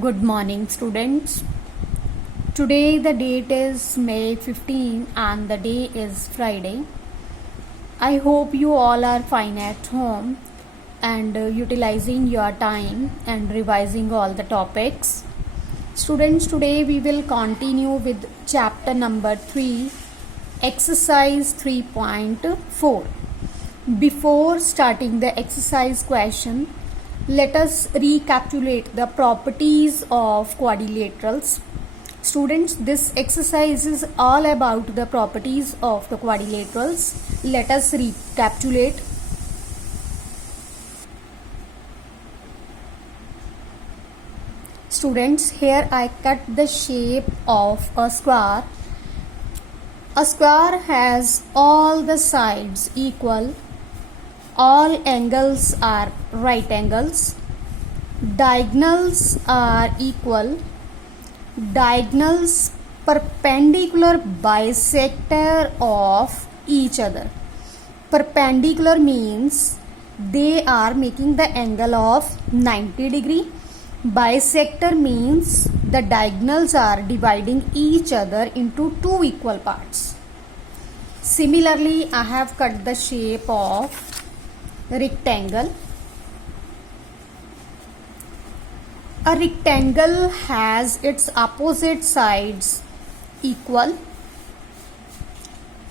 Good morning, students. Today the date is May 15 and the day is Friday. I hope you all are fine at home and utilizing your time and revising all the topics. Students, today we will continue with chapter number 3, exercise 3.4. Before starting the exercise question, let us recapitulate the properties of quadrilaterals. Students, this exercise is all about the properties of the quadrilaterals. Let us recapitulate. Students, here I cut the shape of a square. A square has all the sides equal. All angles are right angles. Diagonals are equal. Diagonals perpendicular bisector of each other. Perpendicular means they are making the angle of 90 degree. Bisector means the diagonals are dividing each other into two equal parts. Similarly, I have cut the shape of rectangle. A rectangle has its opposite sides equal.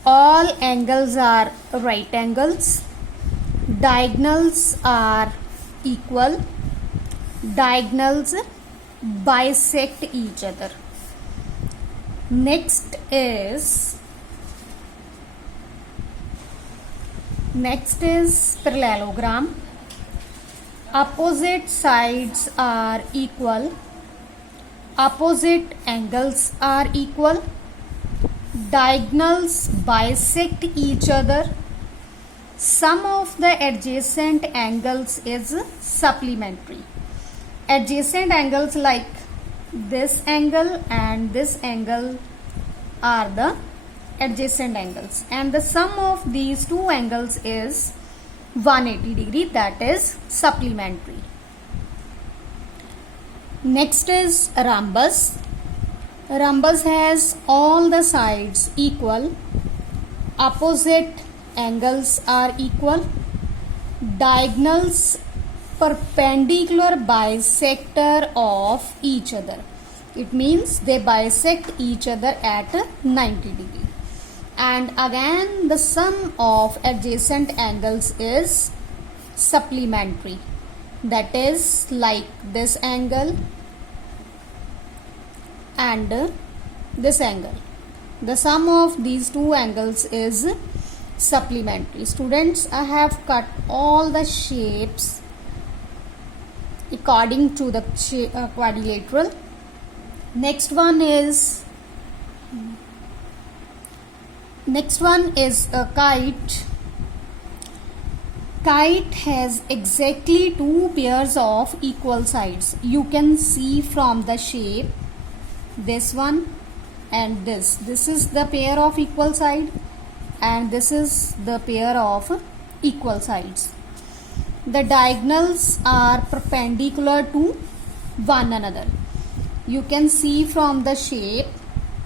All angles are right angles. Diagonals are equal. Diagonals bisect each other. Next is parallelogram. Opposite sides are equal. Opposite angles are equal. Diagonals bisect each other. Sum of the adjacent angles is supplementary. Adjacent angles like this angle and this angle are the adjacent angles, and the sum of these two angles is 180 degree, that is supplementary. Next is rhombus. Rhombus has all the sides equal. Opposite angles are equal. Diagonals perpendicular bisector of each other. It means they bisect each other at 90 degree. And again the sum of adjacent angles is supplementary. That is like this angle and this angle. The sum of these two angles is supplementary. Students, I have cut all the shapes according to the quadrilateral. Next one is a kite. Kite has exactly two pairs of equal sides. You can see from the shape, this one and this. This is the pair of equal side and this is the pair of equal sides. The diagonals are perpendicular to one another. You can see from the shape,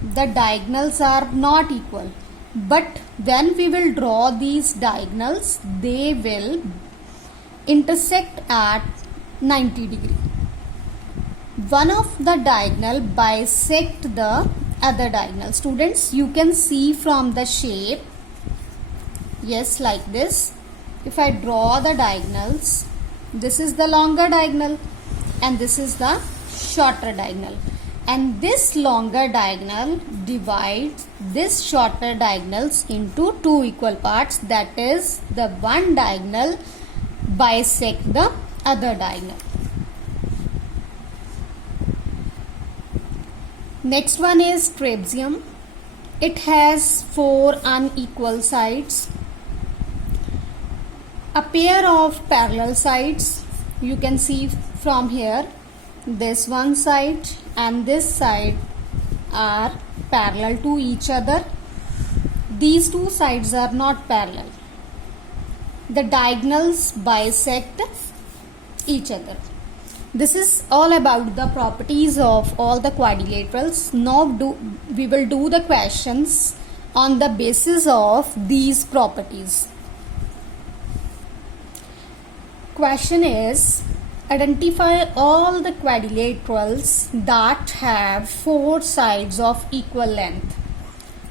the diagonals are not equal. But when we will draw these diagonals, they will intersect at 90 degree. One of the diagonal bisect the other diagonal. Students, you can see from the shape, yes, like this. If I draw the diagonals, this is the longer diagonal and this is the shorter diagonal. And this longer diagonal divides this shorter diagonals into two equal parts. That is, the one diagonal bisect the other diagonal. Next one is trapezium. It has four unequal sides. A pair of parallel sides. You can see from here, this one side and this side are parallel to each other. These two sides are not parallel. The diagonals bisect each other. This is all about the properties of all the quadrilaterals. Now we will do the questions on the basis of these properties. Question is, identify all the quadrilaterals that have four sides of equal length.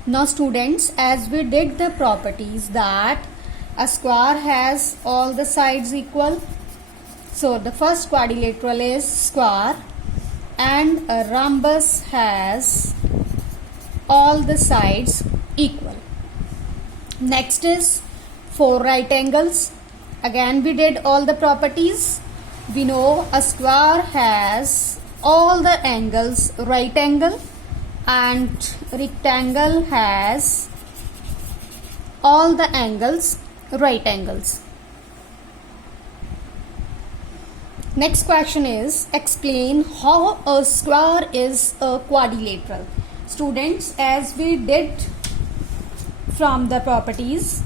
Now students, as we did the properties that a square has all the sides equal, so the first quadrilateral is square, and a rhombus has all the sides equal. Next is four right angles. Again we did all the properties. We know a square has all the angles right angle, and rectangle has all the angles right angles. Next question is, explain how a square is a quadrilateral. Students, as we did from the properties,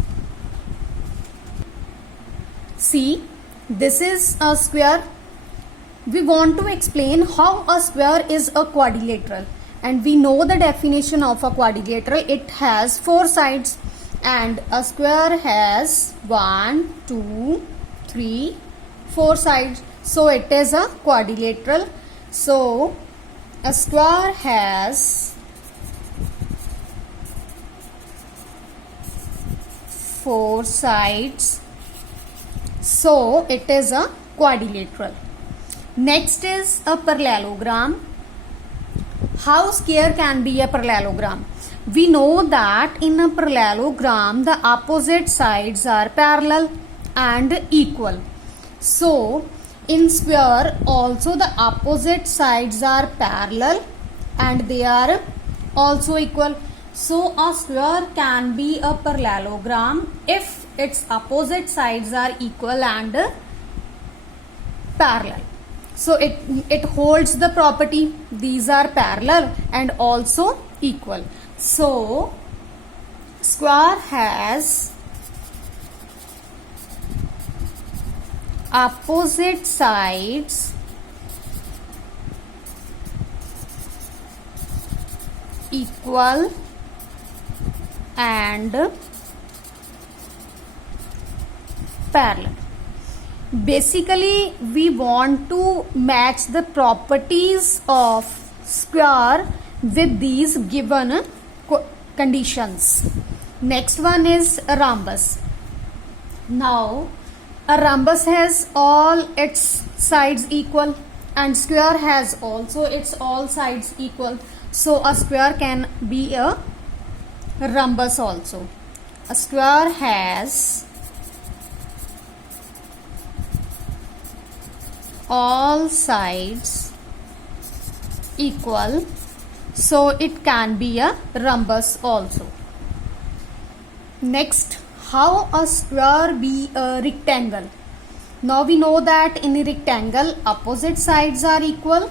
see, this is a square. We want to explain how a square is a quadrilateral, and we know the definition of a quadrilateral. It has four sides, and a square has 1, 2, 3, 4 sides. So it is a quadrilateral. So a square has four sides. So it is a quadrilateral. Next is a parallelogram. How square can be a parallelogram? We know that in a parallelogram the opposite sides are parallel and equal. So in square also the opposite sides are parallel and they are also equal. So a square can be a parallelogram if its opposite sides are equal and parallel. So it holds the property, these are parallel and also equal. So square has opposite sides equal and parallel. Basically we want to match the properties of square with these given conditions. Next one is a rhombus. Now a rhombus has all its sides equal and square has also its all sides equal. So a square can be a rhombus also. A square has all sides equal, so it can be a rhombus also. Next, how a square be a rectangle? Now we know that in a rectangle opposite sides are equal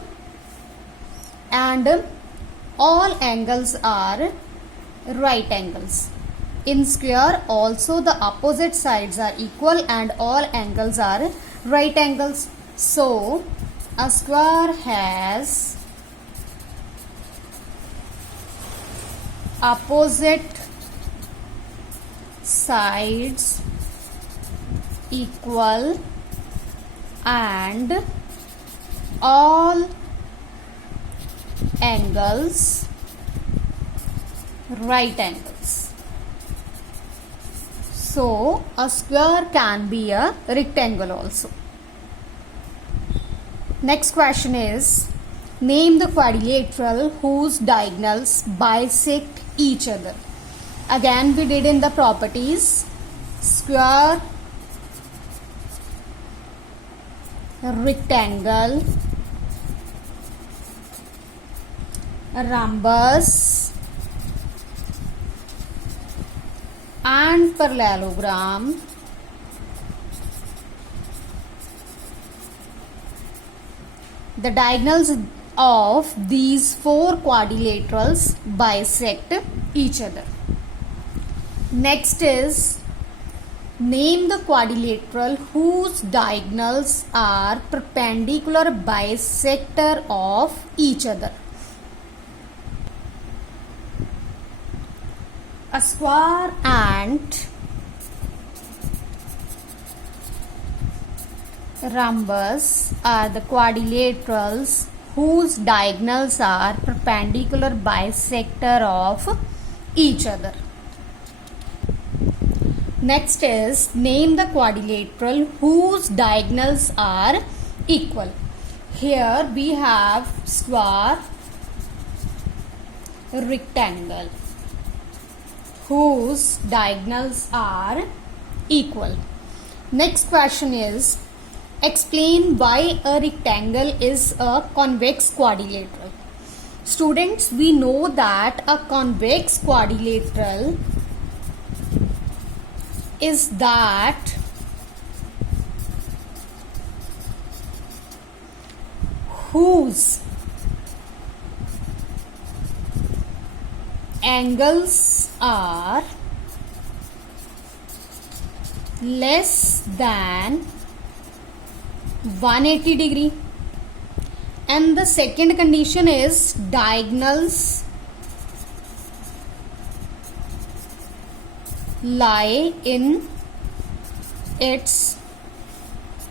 and all angles are right angles. In square also the opposite sides are equal and all angles are right angles. So a square has opposite sides equal and all angles right angles. So a square can be a rectangle also. Next question is, name the quadrilateral whose diagonals bisect each other. Again we did in the properties, square, rectangle, rhombus and parallelogram. The diagonals of these four quadrilaterals bisect each other. Next is Name the quadrilateral whose diagonals are perpendicular bisector of each other. A square and rhombus are the quadrilaterals whose diagonals are perpendicular bisector of each other. Next is name the quadrilateral whose diagonals are equal. Here we have square, rectangle whose diagonals are equal. Next question is explain why a rectangle is a convex quadrilateral. Students, we know that a convex quadrilateral is that whose angles are less than 180 degree, and the second condition is diagonals lie in its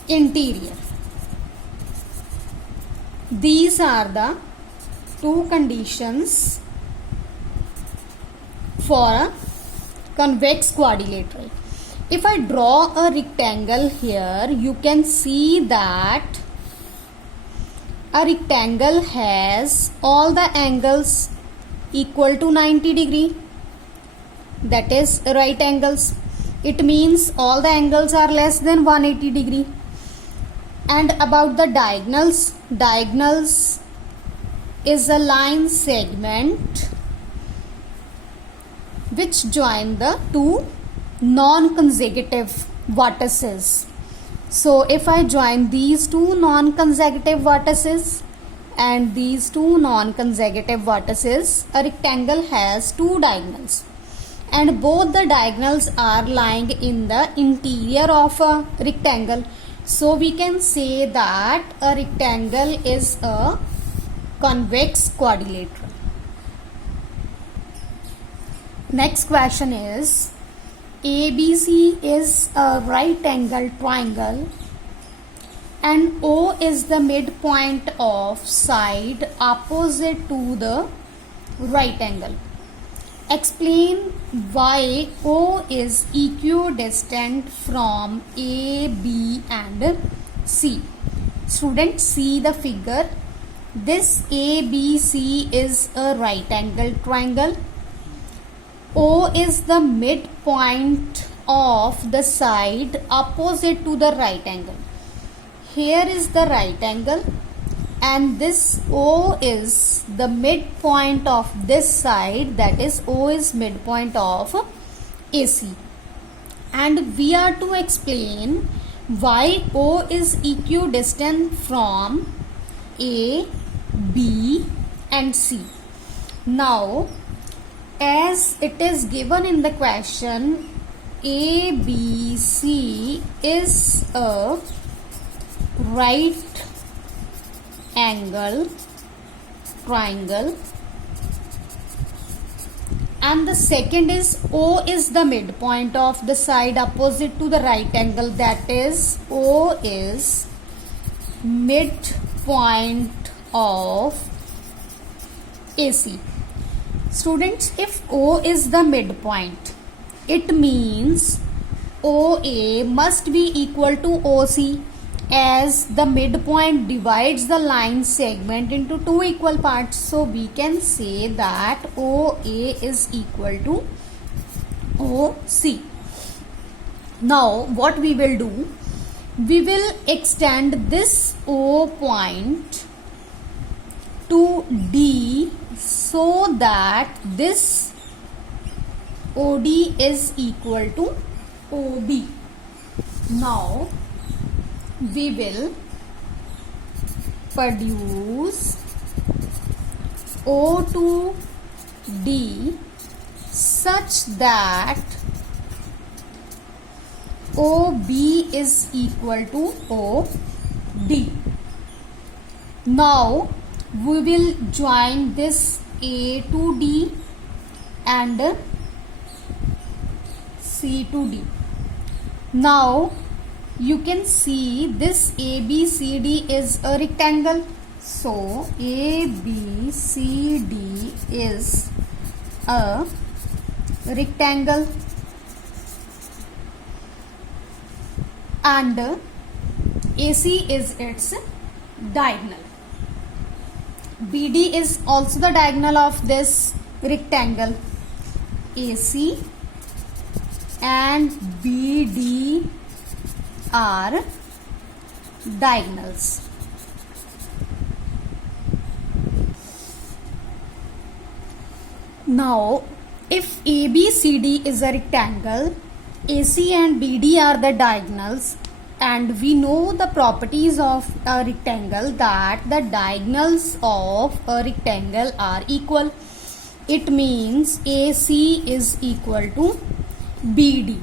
interior. These are the two conditions for a convex quadrilateral. If I draw a rectangle here, you can see that a rectangle has all the angles equal to 90 degree, that is right angles. It means all the angles are less than 180 degree. And about the diagonals, diagonals is a line segment which join the two non-consecutive vertices. So if I join these two non-consecutive vertices and these two non-consecutive vertices, a rectangle has two diagonals, and both the diagonals are lying in the interior of a rectangle. So we can say that a rectangle is a convex quadrilateral. Next question is ABC is a right angle triangle and O is the midpoint of side opposite to the right angle. Explain why O is equidistant from A, B and C. Students, see the figure. This ABC is a right angle triangle. O is the midpoint of the side opposite to the right angle. Here is the right angle and this O is the midpoint of this side, that is O is midpoint of AC. And we are to explain why O is equidistant from A, B and C. Now, as it is given in the question, ABC is a right angle triangle and the second is O is the midpoint of the side opposite to the right angle, that is O is midpoint of AC. Students, if O is the midpoint, it means OA must be equal to OC, as the midpoint divides the line segment into two equal parts. So we can say that OA is equal to OC. Now what we will do, we will extend this O point to D so that this OD is equal to OB. Now we will produce O to D such that OB is equal to OD. Now we will join this A to D and C to D. Now you can see this ABCD is a rectangle. So ABCD is a rectangle and AC is its diagonal. BD is also the diagonal of this rectangle. AC and BD are diagonals. Now, if ABCD is a rectangle, AC and BD are the diagonals, and we know the properties of a rectangle that the diagonals of a rectangle are equal. It means AC is equal to BD.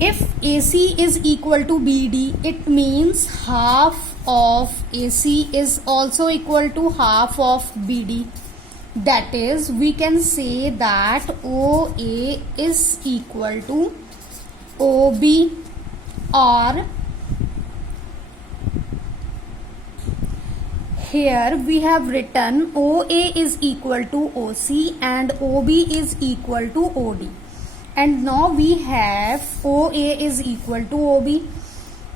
If AC is equal to BD, it means half of AC is also equal to half of BD. That is, we can say that OA is equal to OB, or here we have written OA is equal to OC and OB is equal to OD. And now we have OA is equal to OB.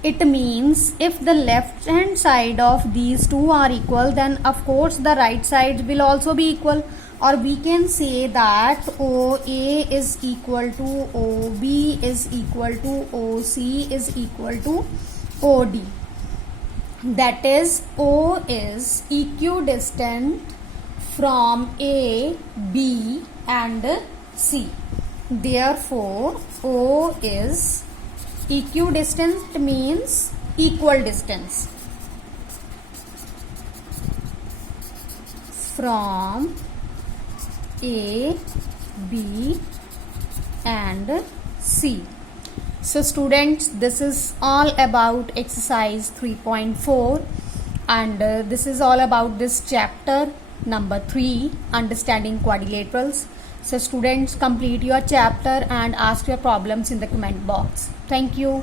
It means if the left hand side of these two are equal, then of course the right side will also be equal. Or we can say that OA is equal to OB is equal to OC is equal to OD. That is, O is equidistant from A, B and C. Therefore, O is equidistant means equal distance from A, B and C. So students, this is all about exercise 3.4 and this is all about this chapter number 3, understanding quadrilaterals. So students, complete your chapter and ask your problems in the comment box. Thank you.